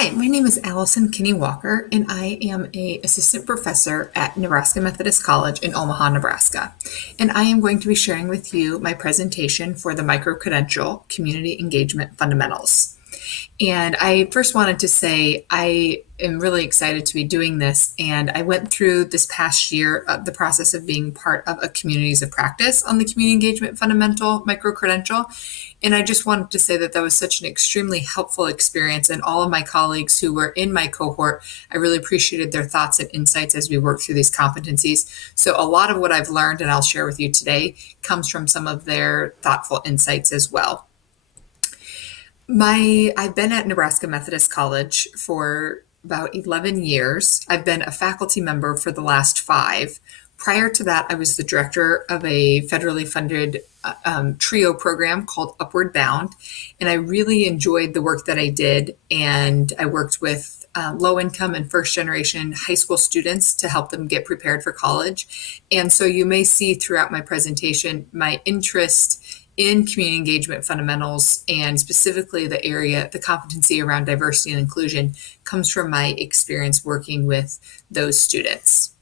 Hi, my name is Allison Kinney-Walker, and I am a assistant professor at Nebraska Methodist College in Omaha, Nebraska. And I am going to be sharing with you my presentation for the micro-credential Community Engagement Fundamentals. And I first wanted to say I am really excited to be doing this. And I went through this past year the process of being part of a communities of practice on the community engagement fundamental micro credential. And I just wanted to say that that was such an extremely helpful experience. And all of my colleagues who were in my cohort, I really appreciated their thoughts and insights as we worked through these competencies. So a lot of what I've learned and I'll share with you today comes from some of their thoughtful insights as well. I've been at Nebraska Methodist College for about 11 years. I've been a faculty member for the last 5. Prior to that, I was the director of a federally funded TRIO program called Upward Bound, and I really enjoyed the work that I did. And I worked with low income and first generation high school students to help them get prepared for college. And so you may see throughout my presentation my interest in community engagement fundamentals, and specifically the competency around diversity and inclusion comes from my experience working with those students.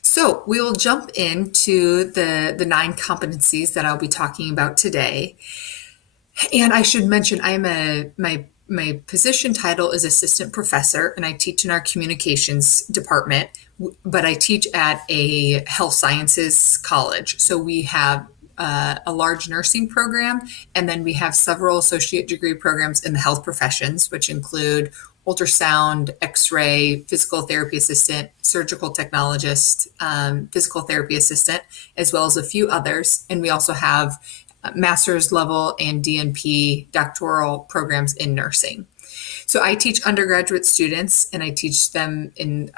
So we will jump into the 9 competencies that I'll be talking about today. And I should mention my position title is assistant professor, and I teach in our communications department, but I teach at a health sciences college. So we have a large nursing program, and then we have several associate degree programs in the health professions, which include ultrasound, x-ray, physical therapy assistant, surgical technologist, physical therapy assistant, as well as a few others. And we also have master's level and DNP doctoral programs in nursing. So I teach undergraduate students, and I teach them in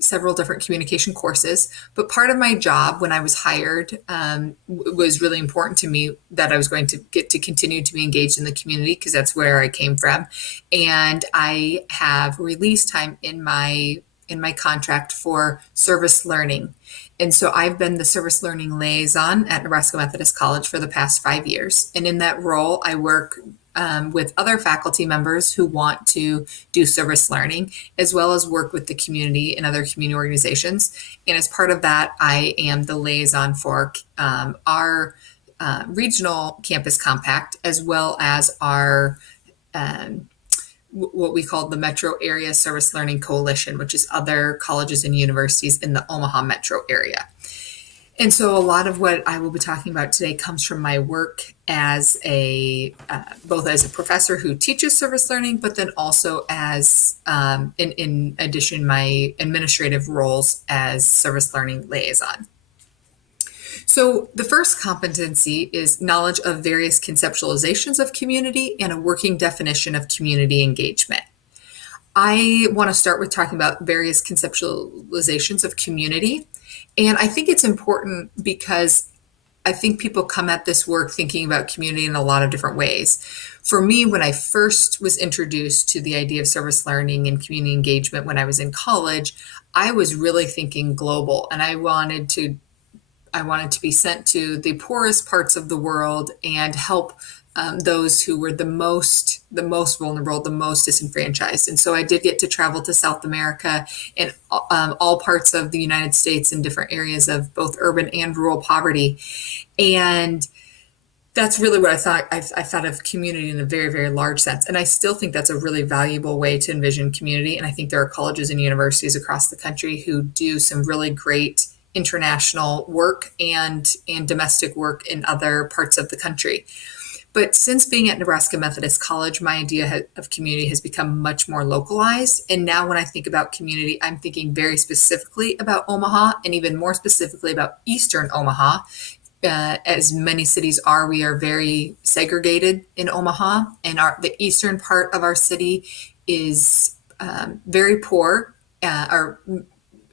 several different communication courses. But part of my job when I was hired was really important to me, that I was going to get to continue to be engaged in the community because that's where I came from. And I have release time in my contract for service learning. And so I've been the service learning liaison at Nebraska Methodist College for the past 5 years. And in that role, I work with other faculty members who want to do service learning, as well as work with the community and other community organizations. And as part of that, I am the liaison for our regional campus compact, as well as our what we call the Metro Area Service Learning Coalition, which is other colleges and universities in the Omaha metro area. And so a lot of what I will be talking about today comes from my work as both as a professor who teaches service learning, but then also as, in addition, my administrative roles as service learning liaison. So the first competency is knowledge of various conceptualizations of community and a working definition of community engagement. I want to start with talking about various conceptualizations of community. And I think it's important because I think people come at this work thinking about community in a lot of different ways. For me, when I first was introduced to the idea of service learning and community engagement when I was in college, I was really thinking global, and I wanted to be sent to the poorest parts of the world and help those who were the most vulnerable, the most disenfranchised. And so I did get to travel to South America and all parts of the United States in different areas of both urban and rural poverty. And that's really what I thought. I thought of community in a very, very large sense. And I still think that's a really valuable way to envision community. And I think there are colleges and universities across the country who do some really great international work and domestic work in other parts of the country. But since being at Nebraska Methodist College, my idea of community has become much more localized. And now when I think about community, I'm thinking very specifically about Omaha, and even more specifically about Eastern Omaha. As many cities are, we are very segregated in Omaha, and the eastern part of our city is very poor, or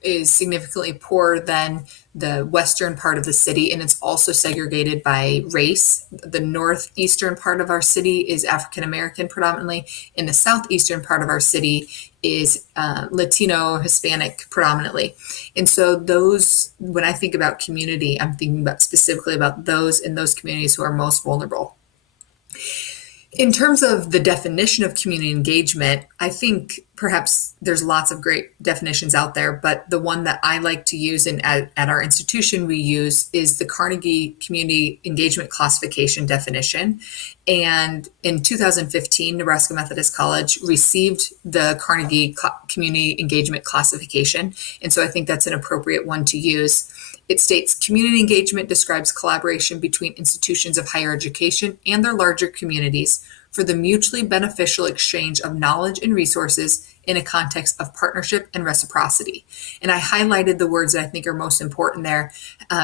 is significantly poorer than the western part of the city, and it's also segregated by race. The northeastern part of our city is African American predominantly, and the southeastern part of our city is Latino, Hispanic predominantly. And so those, when I think about community, I'm thinking about specifically about those in those communities who are most vulnerable. In terms of the definition of community engagement, I think perhaps there's lots of great definitions out there, but the one that I like to use and at our institution we use is the Carnegie Community Engagement Classification definition. And in 2015, Nebraska Methodist College received the Carnegie Community Engagement Classification. And so I think that's an appropriate one to use. It states community engagement describes collaboration between institutions of higher education and their larger communities for the mutually beneficial exchange of knowledge and resources in a context of partnership and reciprocity. And I highlighted the words that I think are most important there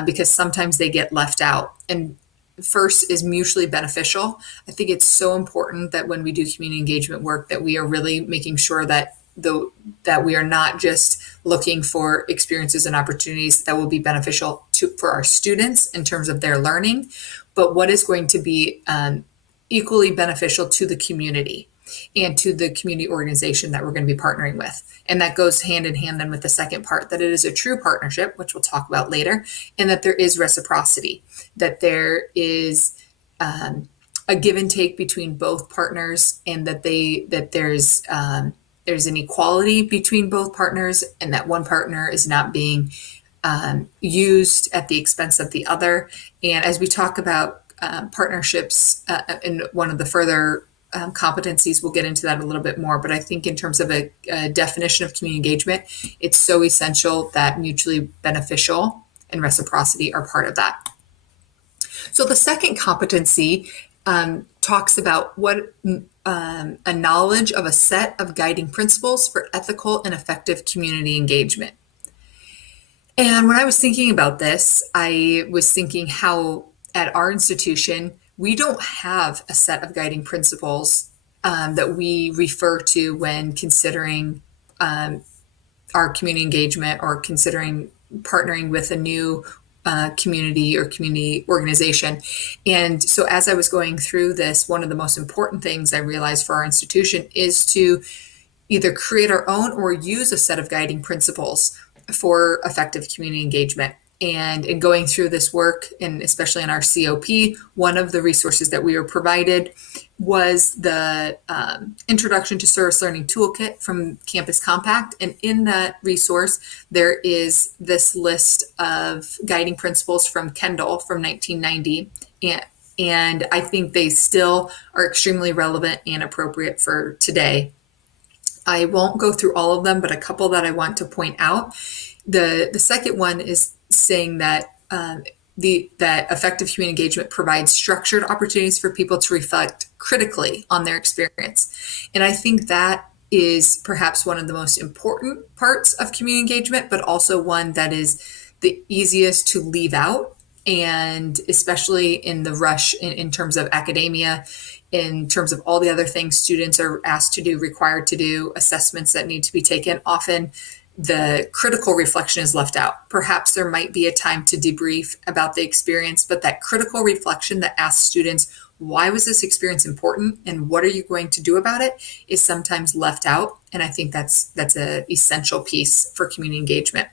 because sometimes they get left out. And first is mutually beneficial. I think it's so important that when we do community engagement work that we are really making sure that that we are not just looking for experiences and opportunities that will be beneficial for our students in terms of their learning, but what is going to be equally beneficial to the community and to the community organization that we're going to be partnering with. And that goes hand in hand then with the second part, that it is a true partnership, which we'll talk about later, and that there is reciprocity, that there is a give and take between both partners, and that there's an equality between both partners, and that one partner is not being used at the expense of the other. And as we talk about partnerships in one of the further competencies, we'll get into that a little bit more. But I think in terms of a definition of community engagement, it's so essential that mutually beneficial and reciprocity are part of that. So the second competency talks about what a knowledge of a set of guiding principles for ethical and effective community engagement. And when I was thinking about this, I was thinking how at our institution, we don't have a set of guiding principles that we refer to when considering our community engagement or considering partnering with a new community or community organization. And so as I was going through this, one of the most important things I realized for our institution is to either create our own or use a set of guiding principles for effective community engagement. And in going through this work, and especially in our COP, one of the resources that we were provided was the Introduction to Service Learning Toolkit from Campus Compact. And in that resource, there is this list of guiding principles from Kendall from 1990. And I think they still are extremely relevant and appropriate for today. I won't go through all of them, but a couple that I want to point out. The second one is saying that that effective community engagement provides structured opportunities for people to reflect critically on their experience. And I think that is perhaps one of the most important parts of community engagement, but also one that is the easiest to leave out. And especially in the rush in terms of academia, in terms of all the other things students are asked to do, required to do, assessments that need to be taken, often the critical reflection is left out. Perhaps there might be a time to debrief about the experience, but that critical reflection that asks students, why was this experience important and what are you going to do about it, is sometimes left out. And I think that's an essential piece for community engagement.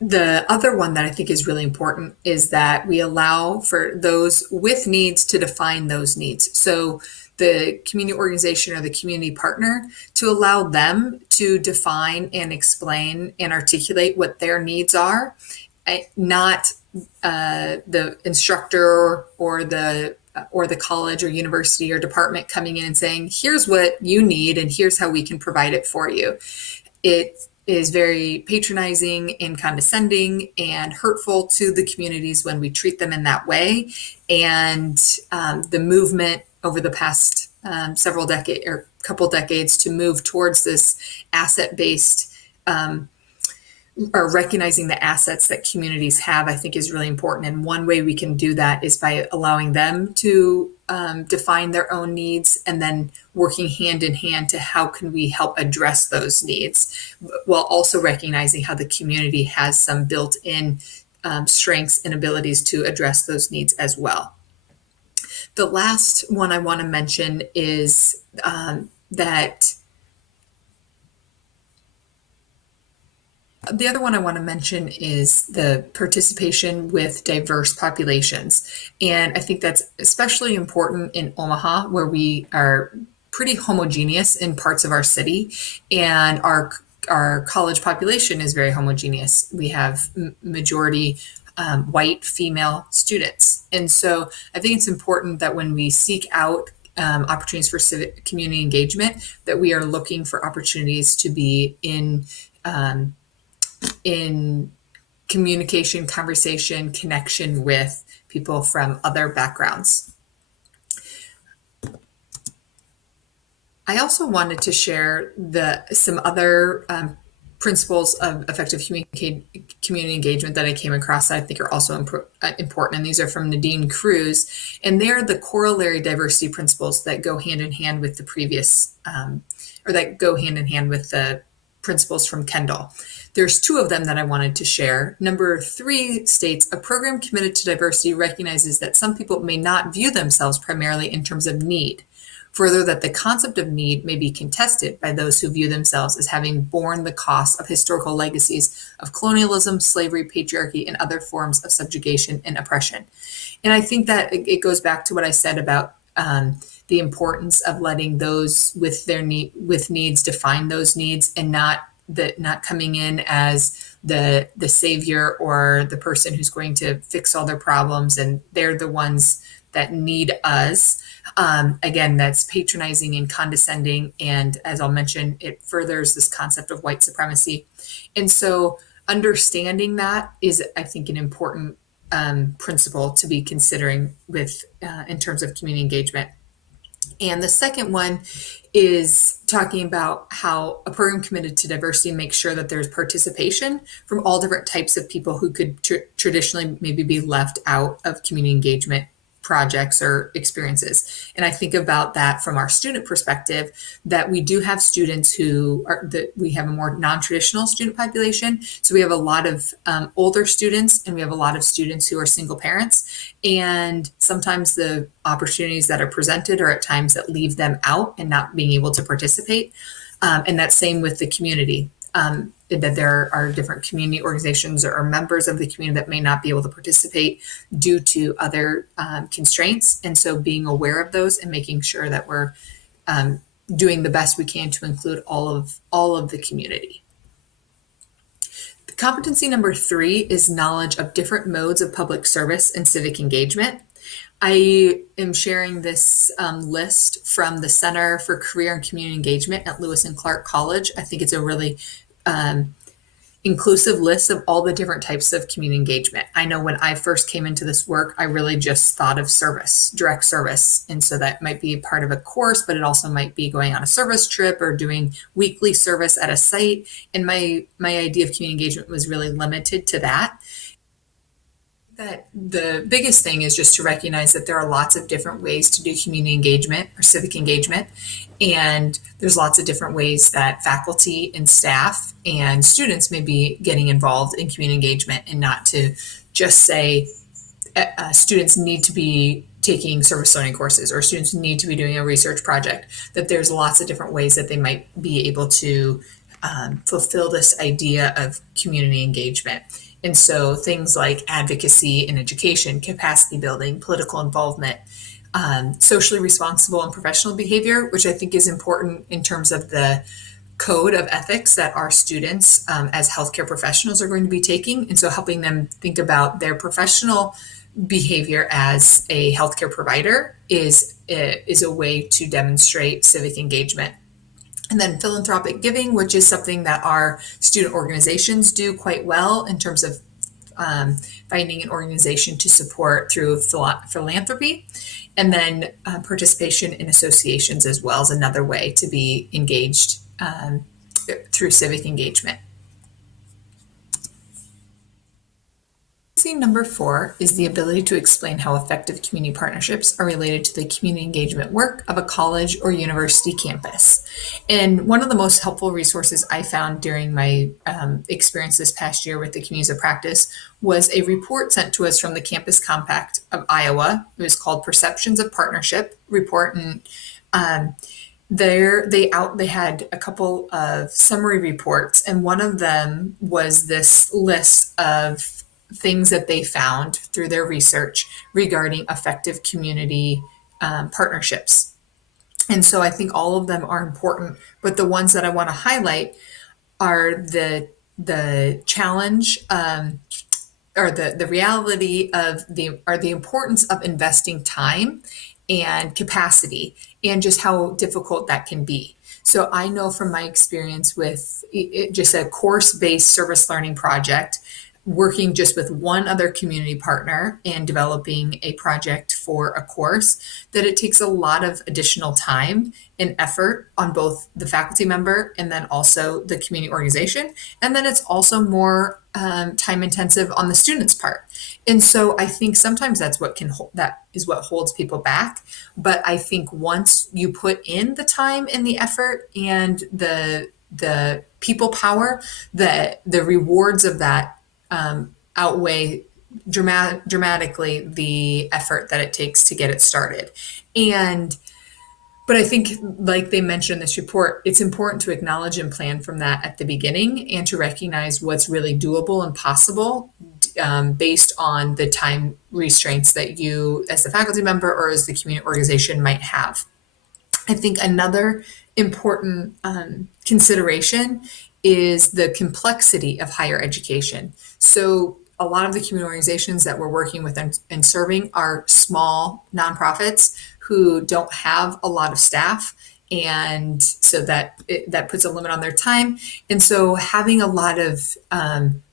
The other one that I think is really important is that we allow for those with needs to define those needs. So the community organization or the community partner, to allow them to define and explain and articulate what their needs are, not the instructor or the college or university or department coming in and saying, here's what you need and here's how we can provide it for you. It is very patronizing and condescending and hurtful to the communities when we treat them in that way. And the movement over the past several decades or couple decades to move towards this asset-based or recognizing the assets that communities have, I think is really important. And one way we can do that is by allowing them to define their own needs, and then working hand in hand to how can we help address those needs, while also recognizing how the community has some built-in strengths and abilities to address those needs as well. The last one I want to mention is that the other one I want to mention is the participation with diverse populations. And I think that's especially important in Omaha, where we are pretty homogeneous in parts of our city, and our college population is very homogeneous. We have majority white female students. And so I think it's important that when we seek out opportunities for civic community engagement, that we are looking for opportunities to be in communication, conversation, connection with people from other backgrounds. I also wanted to share some other principles of effective community engagement that I came across that I think are also important, and these are from Nadine Cruz, and they're the corollary diversity principles that go hand in hand with the previous, or that go hand in hand with the principles from Kendall. There's two of them that I wanted to share. Number 3 states, a program committed to diversity recognizes that some people may not view themselves primarily in terms of need. Further, that the concept of need may be contested by those who view themselves as having borne the cost of historical legacies of colonialism, slavery, patriarchy, and other forms of subjugation and oppression. And I think that it goes back to what I said about the importance of letting those with needs define those needs, and not coming in as the savior or the person who's going to fix all their problems, and they're the ones that need us. Again, that's patronizing and condescending, and as I'll mention, it furthers this concept of white supremacy. And so understanding that is, I think, an important principle to be considering with in terms of community engagement. And the second one is talking about how a program committed to diversity makes sure that there's participation from all different types of people who could traditionally maybe be left out of community engagement projects or experiences. And I think about that from our student perspective, that we do have students we have a more non-traditional student population. So we have a lot of older students, and we have a lot of students who are single parents. And sometimes the opportunities that are presented are at times that leave them out and not being able to participate. And that's same with the community. That there are different community organizations or members of the community that may not be able to participate due to other constraints. And so being aware of those and making sure that we're doing the best we can to include all of the community. Competency number 3 is knowledge of different modes of public service and civic engagement. I am sharing this list from the Center for Career and Community Engagement at Lewis and Clark College. I think it's a really inclusive list of all the different types of community engagement. I know when I first came into this work, I really just thought of service, direct service. And so that might be part of a course, but it also might be going on a service trip or doing weekly service at a site. And my idea of community engagement was really limited to that. That the biggest thing is just to recognize that there are lots of different ways to do community engagement or civic engagement. And there's lots of different ways that faculty and staff and students may be getting involved in community engagement, and not to just say students need to be taking service learning courses or students need to be doing a research project, that there's lots of different ways that they might be able to fulfill this idea of community engagement. And so things like advocacy and education, capacity building, political involvement, socially responsible and professional behavior, which I think is important in terms of the code of ethics that our students as healthcare professionals are going to be taking. And so helping them think about their professional behavior as a healthcare provider is a way to demonstrate civic engagement. And then philanthropic giving, which is something that our student organizations do quite well in terms of finding an organization to support through philanthropy. And then participation in associations as well is another way to be engaged through civic engagement. Competency number 4 is the ability to explain how effective community partnerships are related to the community engagement work of a college or university campus. And one of the most helpful resources I found during my experience this past year with the communities of practice was a report sent to us from the Campus Compact of Iowa. It was called Perceptions of Partnership Report, and um, they had a couple of summary reports, and one of them was this list of things that they found through their research regarding effective community partnerships. And so I think all of them are important, but the ones that I want to highlight are the challenge, or the reality of the importance of investing time and capacity, and just how difficult that can be. So I know from my experience with just a course-based service learning project, working just with one other community partner and developing a project for a course, that it takes a lot of additional time and effort on both the faculty member and then also the community organization. And then it's also more time intensive on the student's part. And so I think sometimes that is what holds people back. But I think once you put in the time and the effort and the people power, the rewards of that outweigh dramatically the effort that it takes to get it started. But I think, like they mentioned in this report, it's important to acknowledge and plan from that at the beginning, and to recognize what's really doable and possible based on the time restraints that you, as the faculty member or as the community organization, might have. I think another important consideration is the complexity of higher education. So a lot of the community organizations that we're working with and serving are small nonprofits who don't have a lot of staff, and so that puts a limit on their time. And so having a lot of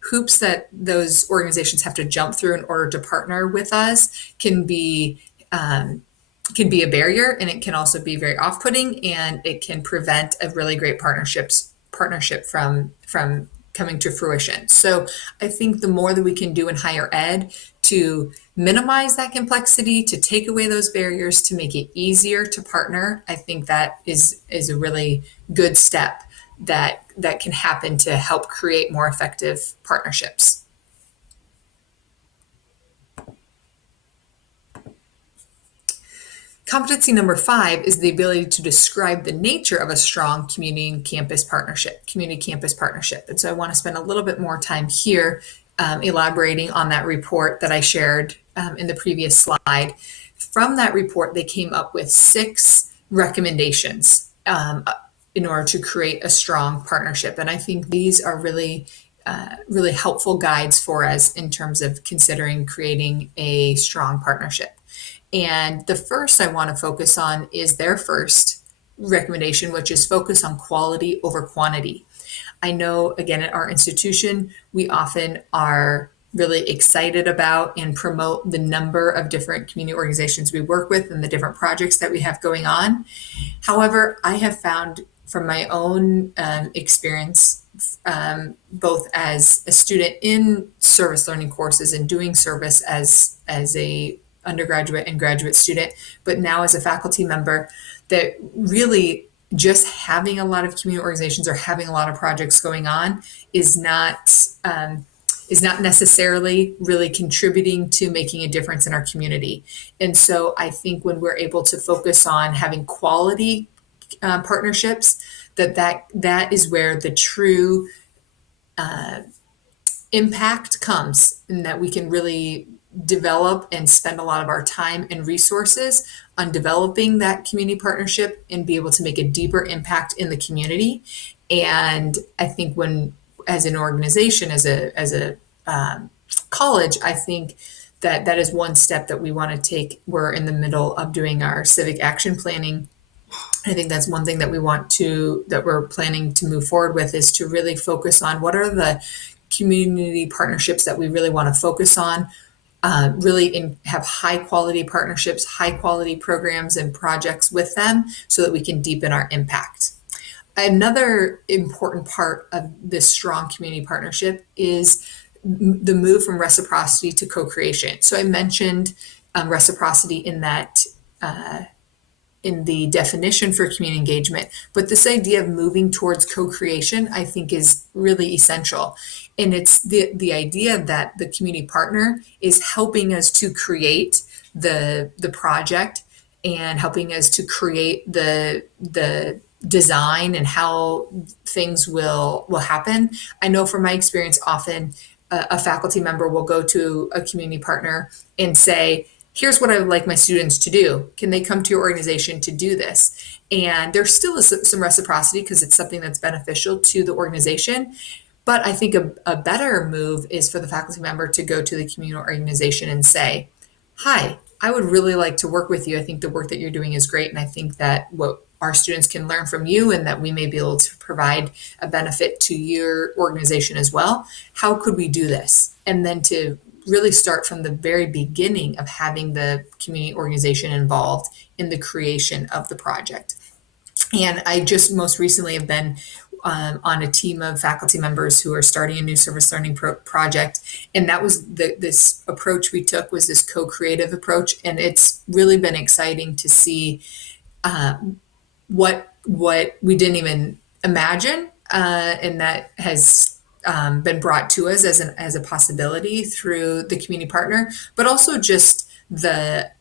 hoops that those organizations have to jump through in order to partner with us can be a barrier, and it can also be very off-putting, and it can prevent a really great partnership from coming to fruition. So I think the more that we can do in higher ed to minimize that complexity, to take away those barriers, to make it easier to partner, I think that is a really good step that can happen to help create more effective partnerships. Competency number 5 is the ability to describe the nature of a strong community campus partnership. And so I want to spend a little bit more time here elaborating on that report that I shared in the previous slide. From that report, they came up with 6 recommendations in order to create a strong partnership. And I think these are really helpful guides for us in terms of considering creating a strong partnership. And the first I want to focus on is their first recommendation, which is focus on quality over quantity. I know, again, at our institution, we often are really excited about and promote the number of different community organizations we work with and the different projects that we have going on. However, I have found from my own experience, both as a student in service learning courses and doing service as a undergraduate and graduate student, but now as a faculty member, that really just having a lot of community organizations or having a lot of projects going on is not necessarily really contributing to making a difference in our community. And so I think when we're able to focus on having quality partnerships, that is where the true impact comes, and that we can really develop and spend a lot of our time and resources on developing that community partnership and be able to make a deeper impact in the community. And I think as an organization, as a college, I think that is one step that we want to take. We're in the middle of doing our civic action planning. I think that's one thing that we're planning to move forward with, is to really focus on what are the community partnerships that we really want to focus on, have high quality partnerships, high quality programs and projects with them, so that we can deepen our impact. Another important part of this strong community partnership is the move from reciprocity to co-creation. So I mentioned reciprocity in that in the definition for community engagement, but this idea of moving towards co-creation, I think, is really essential. And it's the idea that the community partner is helping us to create the project and helping us to create the design and how things will happen. I know from my experience, often a faculty member will go to a community partner and say, here's what I would like my students to do. Can they come to your organization to do this? And there still is some reciprocity because it's something that's beneficial to the organization. But I think a better move is for the faculty member to go to the community organization and say, hi, I would really like to work with you. I think the work that you're doing is great. And I think that what our students can learn from you and that we may be able to provide a benefit to your organization as well. How could we do this? And then to really start from the very beginning of having the community organization involved in the creation of the project. And I just most recently have been on a team of faculty members who are starting a new service learning project. And that was this approach we took was this co-creative approach. And it's really been exciting to see what we didn't even imagine, and that has been brought to us as a possibility through the community partner, but also just the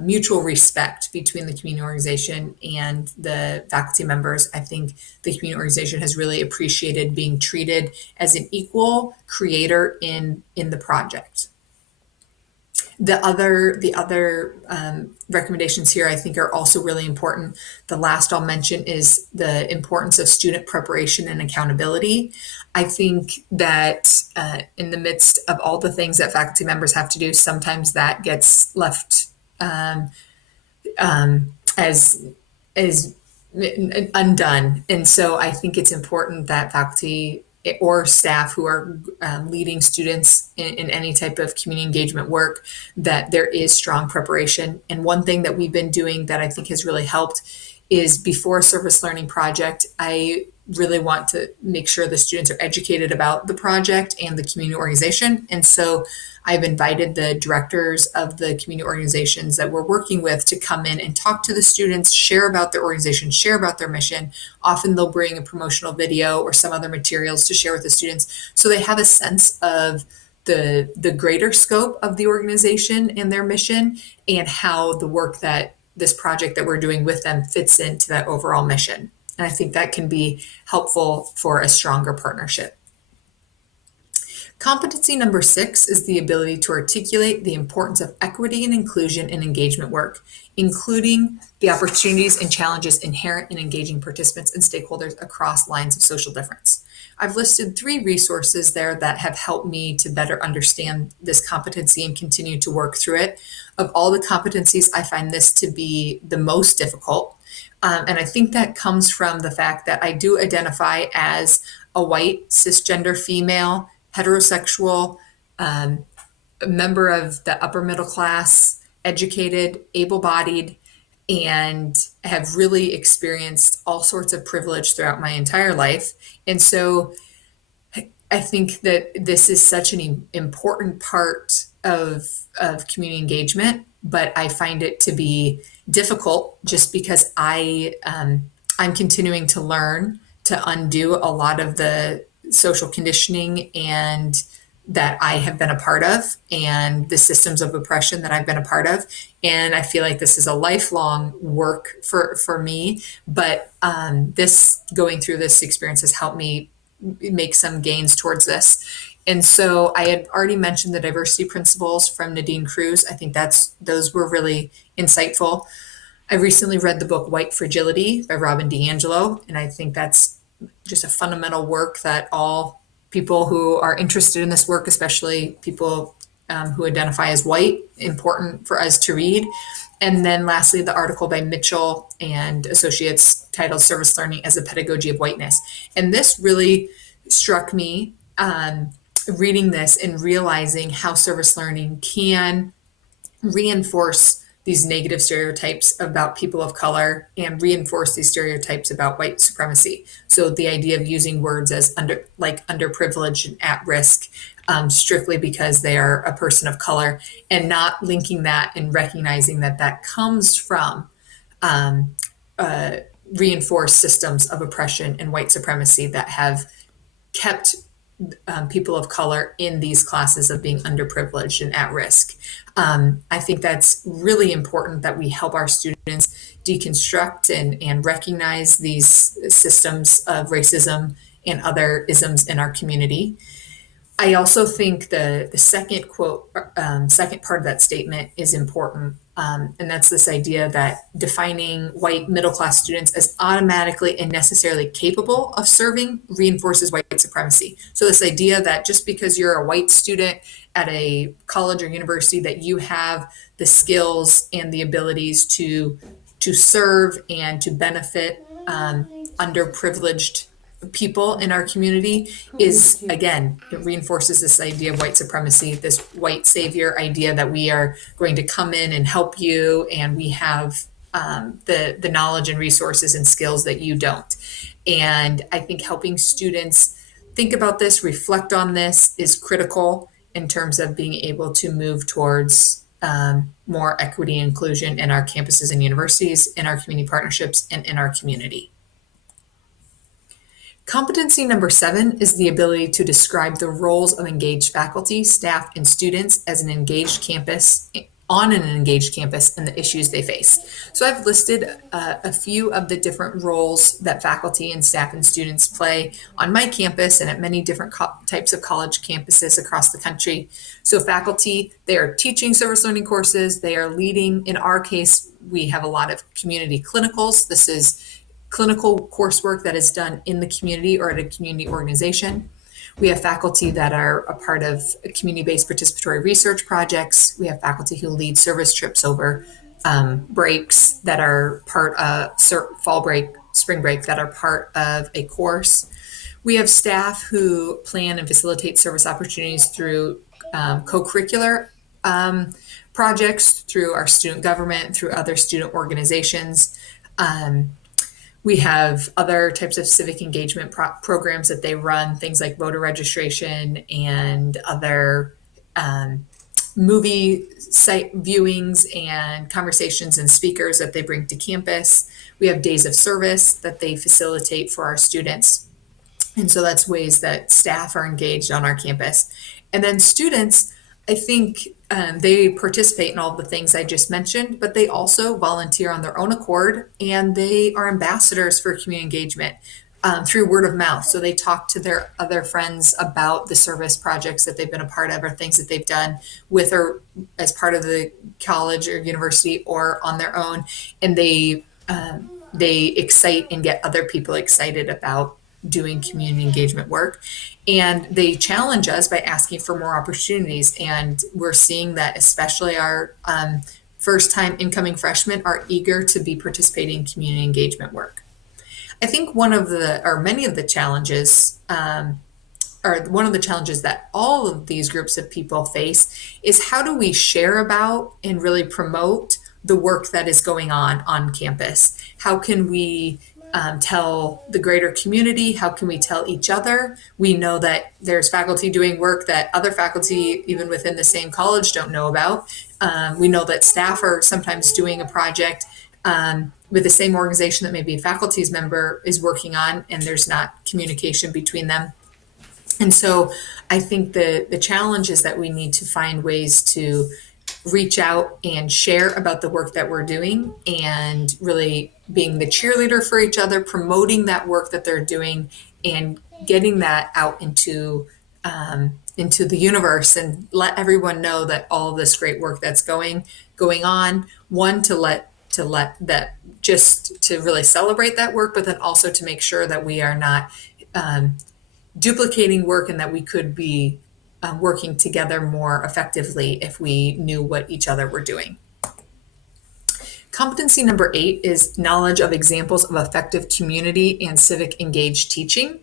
mutual respect between the community organization and the faculty members. I think the community organization has really appreciated being treated as an equal creator in the project. The other recommendations here I think are also really important. The last I'll mention is the importance of student preparation and accountability. I think that in the midst of all the things that faculty members have to do, sometimes that gets left as undone. And so I think it's important that faculty or staff who are leading students in any type of community engagement work, that there is strong preparation. And one thing that we've been doing that I think has really helped is before a service learning project, I really want to make sure the students are educated about the project and the community organization. And so I've invited the directors of the community organizations that we're working with to come in and talk to the students, share about their organization, share about their mission. Often they'll bring a promotional video or some other materials to share with the students so they have a sense of the greater scope of the organization and their mission and how the work that this project that we're doing with them fits into that overall mission. And I think that can be helpful for a stronger partnership. Competency number 6 is the ability to articulate the importance of equity and inclusion in engagement work, including the opportunities and challenges inherent in engaging participants and stakeholders across lines of social difference. I've listed 3 resources there that have helped me to better understand this competency and continue to work through it. Of all the competencies, I find this to be the most difficult. And I think that comes from the fact that I do identify as a white, cisgender female, heterosexual, a member of the upper middle class, educated, able-bodied, and have really experienced all sorts of privilege throughout my entire life. And so I think that this is such an important part of community engagement, but I find it to be difficult just because I'm continuing to learn to undo a lot of the social conditioning and that I have been a part of and the systems of oppression that I've been a part of. And I feel like this is a lifelong work for me, but this going through this experience has helped me make some gains towards this. And so I had already mentioned the diversity principles from Nadine Cruz. I think those were really insightful. I recently read the book White Fragility by Robin DiAngelo, and I think that's just a fundamental work that all people who are interested in this work, especially people who identify as white, important for us to read. And then lastly, the article by Mitchell and Associates titled Service Learning as a Pedagogy of Whiteness. And this really struck me reading this and realizing how service learning can reinforce these negative stereotypes about people of color and reinforce these stereotypes about white supremacy. So the idea of using words as underprivileged and at risk, strictly because they are a person of color, and not linking that and recognizing that that comes from um, uh, reinforced systems of oppression and white supremacy that have kept people of color in these classes of being underprivileged and at risk. I think that's really important that we help our students deconstruct and recognize these systems of racism and other isms in our community. I also think the second quote, second part of that statement is important. And that's this idea that defining white middle class students as automatically and necessarily capable of serving reinforces white supremacy. So, this idea that just because you're a white student at a college or university, that you have the skills and the abilities to serve and to benefit underprivileged people in our community is, again, it reinforces this idea of white supremacy, this white savior idea that we are going to come in and help you, and we have the knowledge and resources and skills that you don't. And I think helping students think about this, reflect on this, is critical in terms of being able to move towards more equity and inclusion in our campuses and universities, in our community partnerships, and in our community. Competency number 7 is the ability to describe the roles of engaged faculty, staff, and students as an engaged campus, on an engaged campus, and the issues they face. So I've listed a few of the different roles that faculty and staff and students play on my campus and at many different types of college campuses across the country. So faculty, they are teaching service learning courses, they are leading. In our case, we have a lot of community clinicals. This is clinical coursework that is done in the community or at a community organization. We have faculty that are a part of community-based participatory research projects. We have faculty who lead service trips over breaks that are part of fall break, spring break, that are part of a course. We have staff who plan and facilitate service opportunities through co-curricular projects, through our student government, through other student organizations. We have other types of civic engagement programs that they run, things like voter registration and other movie site viewings and conversations and speakers that they bring to campus. We have days of service that they facilitate for our students. And so that's ways that staff are engaged on our campus. And then students, I think they participate in all the things I just mentioned, but they also volunteer on their own accord, and they are ambassadors for community engagement through word of mouth. So they talk to their other friends about the service projects that they've been a part of, or things that they've done with or as part of the college or university or on their own, and they excite and get other people excited about doing community engagement work. And they challenge us by asking for more opportunities. And we're seeing that especially our first time incoming freshmen are eager to be participating in community engagement work. I think many of the challenges, or one of the challenges that all of these groups of people face, is how do we share about and really promote the work that is going on campus? How can we tell the greater community? How can we tell each other? We know that there's faculty doing work that other faculty, even within the same college, don't know about. We know that staff are sometimes doing a project with the same organization that maybe a faculty's member is working on, and there's not communication between them. And so I think the challenge is that we need to find ways to reach out and share about the work that we're doing, and really being the cheerleader for each other, promoting that work that they're doing, and getting that out into the universe, and let everyone know that all of this great work that's going on. One, to let that, just to really celebrate that work, but then also to make sure that we are not duplicating work, and that we could be working together more effectively if we knew what each other were doing. Competency number 8 is knowledge of examples of effective community and civic engaged teaching.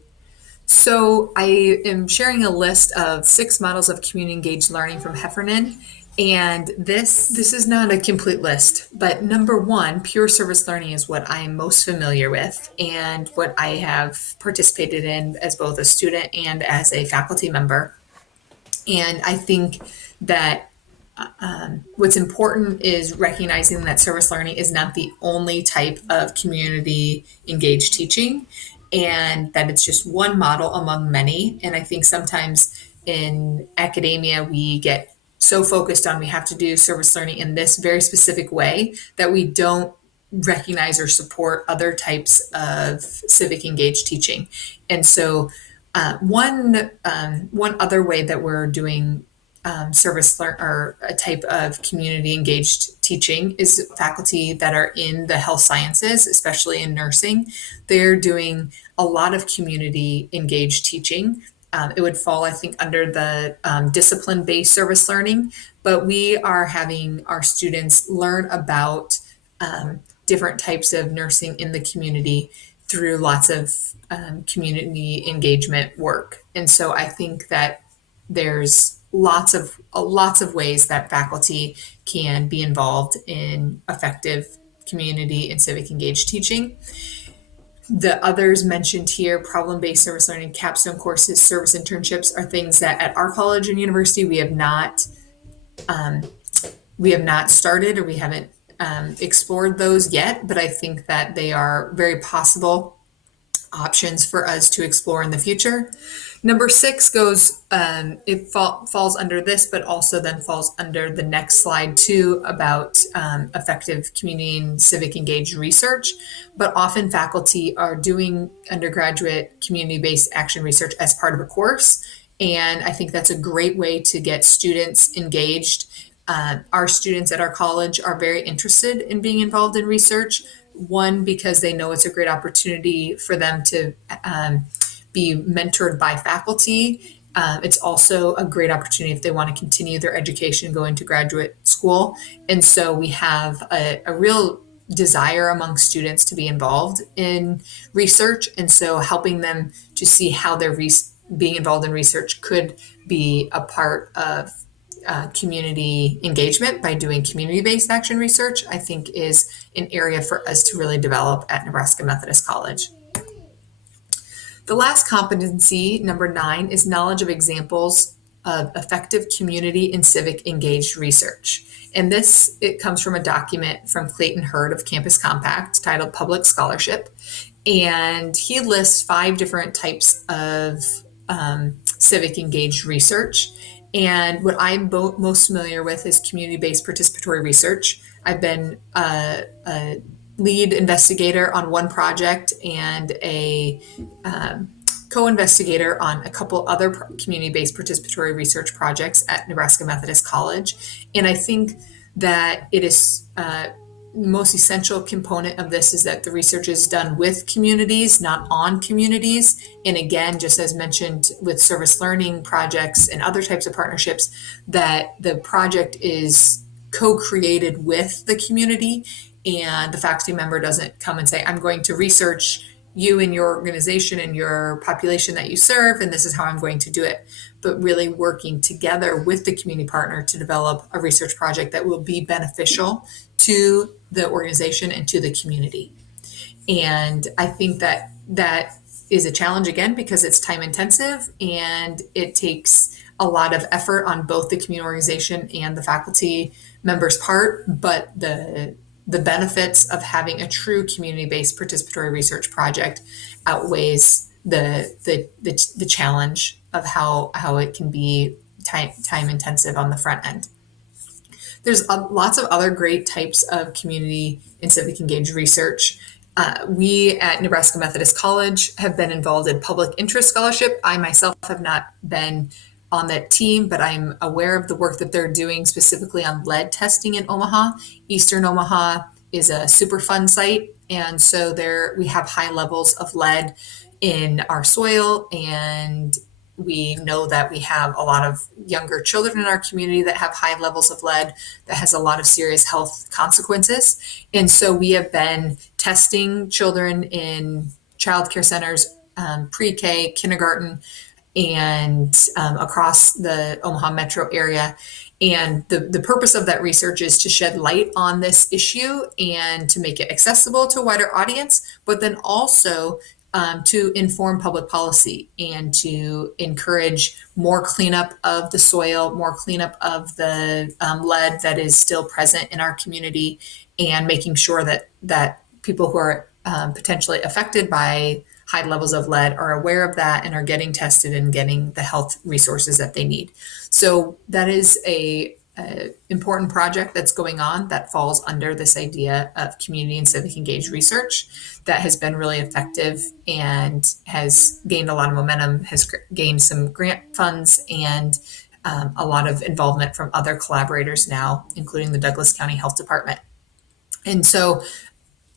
So I am sharing a list of 6 models of community engaged learning from Heffernan. And this is not a complete list, but number one, pure service learning is what I am most familiar with and what I have participated in as both a student and as a faculty member. And I think that what's important is recognizing that service learning is not the only type of community engaged teaching, and that it's just one model among many. And I think sometimes in academia, we get so focused on we have to do service learning in this very specific way that we don't recognize or support other types of civic engaged teaching. And so, one other way that we're doing service learn or a type of community engaged teaching is faculty that are in the health sciences, especially in nursing. They're doing a lot of community engaged teaching. It would fall, I think, under the discipline based service learning, but we are having our students learn about different types of nursing in the community through lots of community engagement work. And so I think that there's lots of ways that faculty can be involved in effective community and civic engaged teaching. The others mentioned here, problem-based service learning, capstone courses, service internships, are things that at our college and university we have not started, or we haven't explored those yet, but I think that they are very possible options for us to explore in the future. Number six goes, falls under this, but also then falls under the next slide too, about effective community and civic engaged research. But often faculty are doing undergraduate community-based action research as part of a course. And I think that's a great way to get students engaged. Our students at our college are very interested in being involved in research. One, because they know it's a great opportunity for them to be mentored by faculty. It's also a great opportunity if they want to continue their education, go into graduate school. And so we have a real desire among students to be involved in research. And so helping them to see how their being involved in research could be a part of community engagement by doing community-based action research, I think is an area for us to really develop at Nebraska Methodist College. The last competency, number 9, is knowledge of examples of effective community and civic engaged research. And this, it comes from a document from Clayton Hurd of Campus Compact titled Public Scholarship. And he lists 5 different types of civic engaged research. And what I'm most familiar with is community-based participatory research. I've been a lead investigator on one project and a co-investigator on a couple other community-based participatory research projects at Nebraska Methodist College. And I think that it is the most essential component of this is that the research is done with communities, not on communities. And again, just as mentioned with service learning projects and other types of partnerships, that the project is co-created with the community, and the faculty member doesn't come and say, I'm going to research you and your organization and your population that you serve, and this is how I'm going to do it. But really working together with the community partner to develop a research project that will be beneficial to the organization and to the community. And I think that that is a challenge again because it's time intensive and it takes a lot of effort on both the community organization and the faculty members' part, but the benefits of having a true community-based participatory research project outweighs the challenge of how it can be time intensive on the front end. There's lots of other great types of community and civic engaged research. We at Nebraska Methodist College have been involved in public interest scholarship. I myself have not been on that team, but I'm aware of the work that they're doing specifically on lead testing in Omaha. Eastern Omaha is a Superfund site, and so there we have high levels of lead in our soil, and we know that we have a lot of younger children in our community that have high levels of lead that has a lot of serious health consequences. And so we have been testing children in childcare centers, pre-K, kindergarten, and across the Omaha metro area. And the purpose of that research is to shed light on this issue and to make it accessible to a wider audience, but then also to inform public policy and to encourage more cleanup of the soil, more cleanup of the lead that is still present in our community, and making sure that people who are potentially affected by high levels of lead are aware of that and are getting tested and getting the health resources that they need. So that is a important project that's going on that falls under this idea of community and civic engaged research that has been really effective and has gained a lot of momentum, has gained some grant funds and a lot of involvement from other collaborators now, including the Douglas County Health Department. And so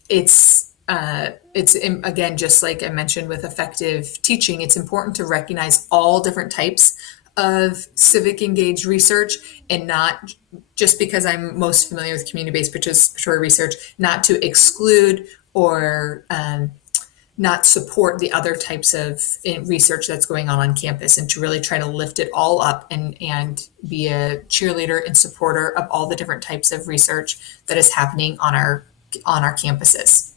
it's again, just like I mentioned with effective teaching, it's important to recognize all different types of civic engaged research, and not just because I'm most familiar with community-based participatory research, not to exclude or not support the other types of research that's going on campus, and to really try to lift it all up and be a cheerleader and supporter of all the different types of research that is happening on our campuses.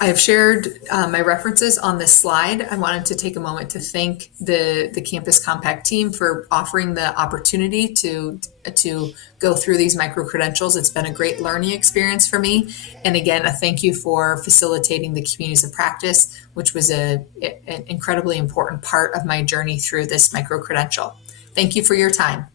I have shared my references on this slide. I wanted to take a moment to thank the Campus Compact team for offering the opportunity to go through these micro-credentials. It's been a great learning experience for me. And again, a thank you for facilitating the communities of practice, which was an incredibly important part of my journey through this micro-credential. Thank you for your time.